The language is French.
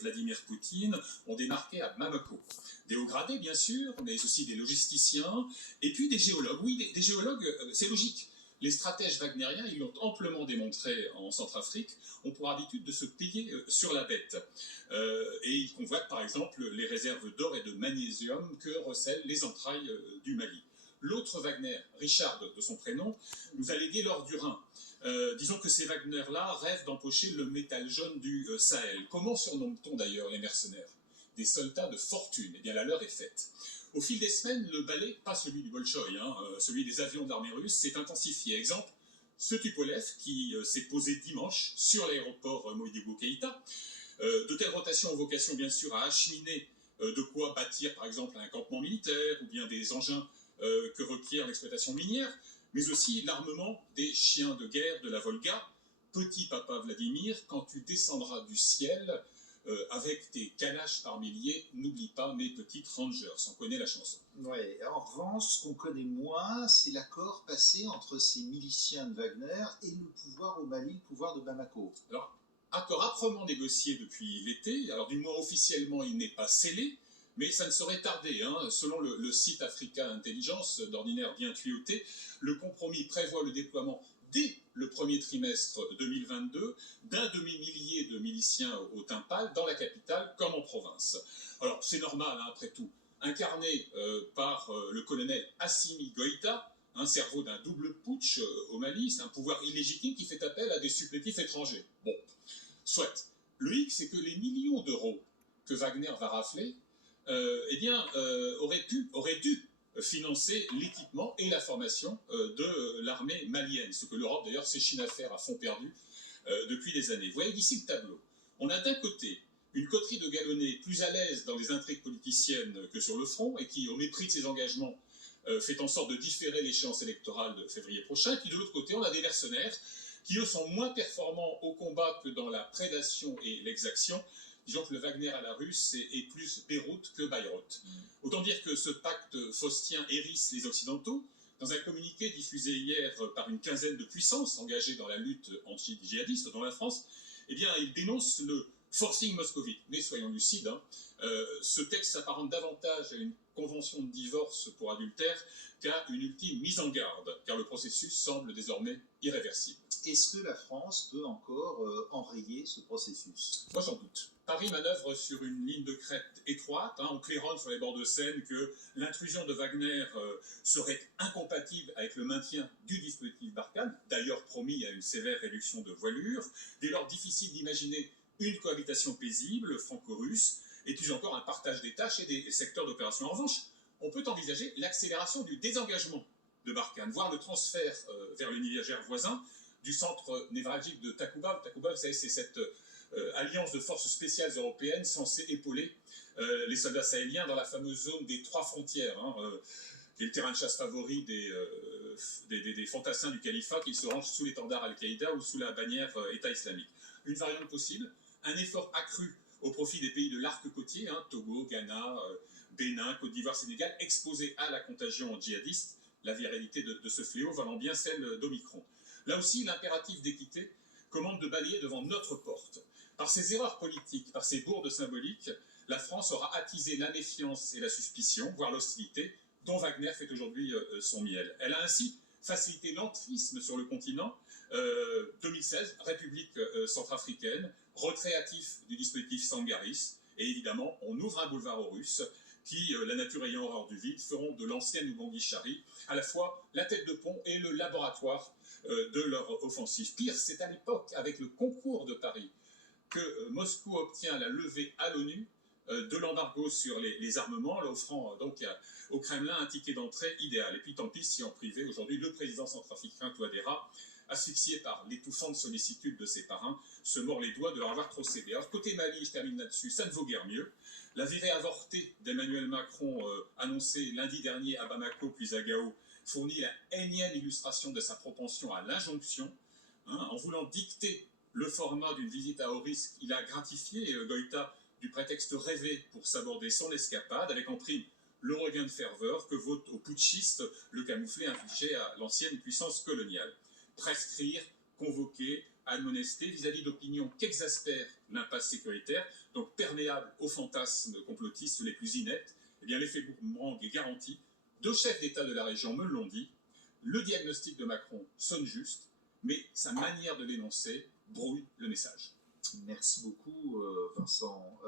Vladimir Poutine ont débarqué à Bamako. Des hauts gradés, bien sûr, mais aussi des logisticiens, et puis des géologues. Oui, des géologues, c'est logique. Les stratèges wagnériens, ils l'ont amplement démontré en Centrafrique, ont pour habitude de se plier sur la bête. Et ils convoitent par exemple les réserves d'or et de magnésium que recèlent les entrailles du Mali. L'autre Wagner, Richard de son prénom, nous a légué l'or du Rhin. Disons que ces Wagner-là rêvent d'empocher le métal jaune du Sahel. Comment surnomme-t-on d'ailleurs les mercenaires? Des soldats de fortune. Eh bien, la leur est faite. Au fil des semaines, le balai, pas celui du Bolchoï, celui des avions de l'armée russe, s'est intensifié. Exemple, ce Tupolev qui s'est posé dimanche sur l'aéroport Modibo Keïta. De telles rotations ont vocation, bien sûr, à acheminer de quoi bâtir, par exemple, un campement militaire ou bien des engins que requiert l'exploitation minière, mais aussi l'armement des chiens de guerre de la Volga. Petit papa Vladimir, quand tu descendras du ciel avec tes calaches par milliers, n'oublie pas mes petites rangers. On connaît la chanson. Oui, en revanche, ce qu'on connaît moins, c'est l'accord passé entre ces miliciens de Wagner et le pouvoir au Mali, le pouvoir de Bamako. Alors, accord âprement négocié depuis l'été. Alors, du moins officiellement, il n'est pas scellé, mais ça ne saurait tarder. Selon le site Africa Intelligence, d'ordinaire bien tuyauté, le compromis prévoit le déploiement dès le premier trimestre 2022 d'un demi-millier de miliciens au Timpal, dans la capitale comme en province. Alors, c'est normal, après tout. Incarné par le colonel Assimi Goïta, un cerveau d'un double putsch au Mali, c'est un pouvoir illégitime qui fait appel à des supplétifs étrangers. Bon, soit. Le hic, c'est que les millions d'euros que Wagner va rafler, auraient dû financer l'équipement et la formation de l'armée malienne, ce que l'Europe d'ailleurs s'échine à faire à fond perdu depuis des années. Vous voyez d'ici le tableau. On a d'un côté une coterie de galonnés plus à l'aise dans les intrigues politiciennes que sur le front et qui, au mépris de ses engagements, fait en sorte de différer l'échéance électorale de février prochain. Et puis de l'autre côté, on a des mercenaires qui, eux, sont moins performants au combat que dans la prédation et l'exaction. Disons que le Wagner à la russe est plus Beyrouth que Bayreuth. Autant dire que ce pacte faustien hérisse les Occidentaux. Dans un communiqué diffusé hier par une quinzaine de puissances engagées dans la lutte anti-djihadiste, dont la France, eh bien, il dénonce le forcing moscovite. Mais soyons lucides, ce texte s'apparente davantage à une convention de divorce pour adultère qu'à une ultime mise en garde, car le processus semble désormais irréversible. Est-ce que la France peut encore enrayer ce processus? Moi, j'en doute. Paris manœuvre sur une ligne de crête étroite. On claironne sur les bords de Seine que l'intrusion de Wagner serait incompatible avec le maintien du dispositif Barkhane, d'ailleurs promis à une sévère réduction de voilure. Dès lors, difficile d'imaginer une cohabitation paisible franco-russe, et plus encore un partage des tâches et des secteurs d'opération. En revanche, on peut envisager l'accélération du désengagement de Barkhane, voire le transfert vers le Niger voisin du centre névralgique de Takuba. Takuba, vous savez, c'est cette alliance de forces spéciales européennes censée épauler les soldats sahéliens dans la fameuse zone des trois frontières, qui est le terrain de chasse favori des fantassins du califat qui se rangent sous l'étendard Al-Qaïda ou sous la bannière État islamique. Une variante possible, un effort accru au profit des pays de l'arc côtier, Togo, Ghana, Bénin, Côte d'Ivoire, Sénégal, exposés à la contagion djihadiste, la viralité de ce fléau valant bien celle d'Omicron. Là aussi, l'impératif d'équité commande de balayer devant notre porte. Par ses erreurs politiques, par ses bourdes symboliques, la France aura attisé la méfiance et la suspicion, voire l'hostilité, dont Wagner fait aujourd'hui son miel. Elle a ainsi facilité l'entrisme sur le continent. 2016, République centrafricaine, retrait hâtif du dispositif Sangaris, et évidemment, on ouvre un boulevard aux Russes qui, la nature ayant horreur du vide, feront de l'ancienne Oubangui-Chari à la fois la tête de pont et le laboratoire de leur offensive. Pire, c'est à l'époque, avec le concours de Paris, que Moscou obtient la levée à l'ONU de l'embargo sur les armements, offrant donc au Kremlin un ticket d'entrée idéal. Et puis tant pis si en privé, aujourd'hui, le président centrafricain Touadéra, asphyxié par l'étouffante sollicitude de ses parrains, se mord les doigts de leur avoir trop cédé. Alors côté Mali, je termine là-dessus, ça ne vaut guère mieux. La virée avortée d'Emmanuel Macron, annoncée lundi dernier à Bamako puis à Gao, fournit la énième illustration de sa propension à l'injonction. En voulant dicter le format d'une visite à haut risque, il a gratifié Goïta du prétexte rêvé pour s'aborder son escapade, avec en prime le regain de ferveur que vaut aux putschistes le camouflet infligé à l'ancienne puissance coloniale. Prescrire, convoquer, admonesté vis-à-vis d'opinions qu'exaspère l'impasse sécuritaire, donc perméable aux fantasmes complotistes les plus ineptes. Eh bien, l'effet boomerang est garanti. 2 chefs d'État de la région me l'ont dit. Le diagnostic de Macron sonne juste, mais sa manière de l'énoncer brouille le message. Merci beaucoup, Vincent.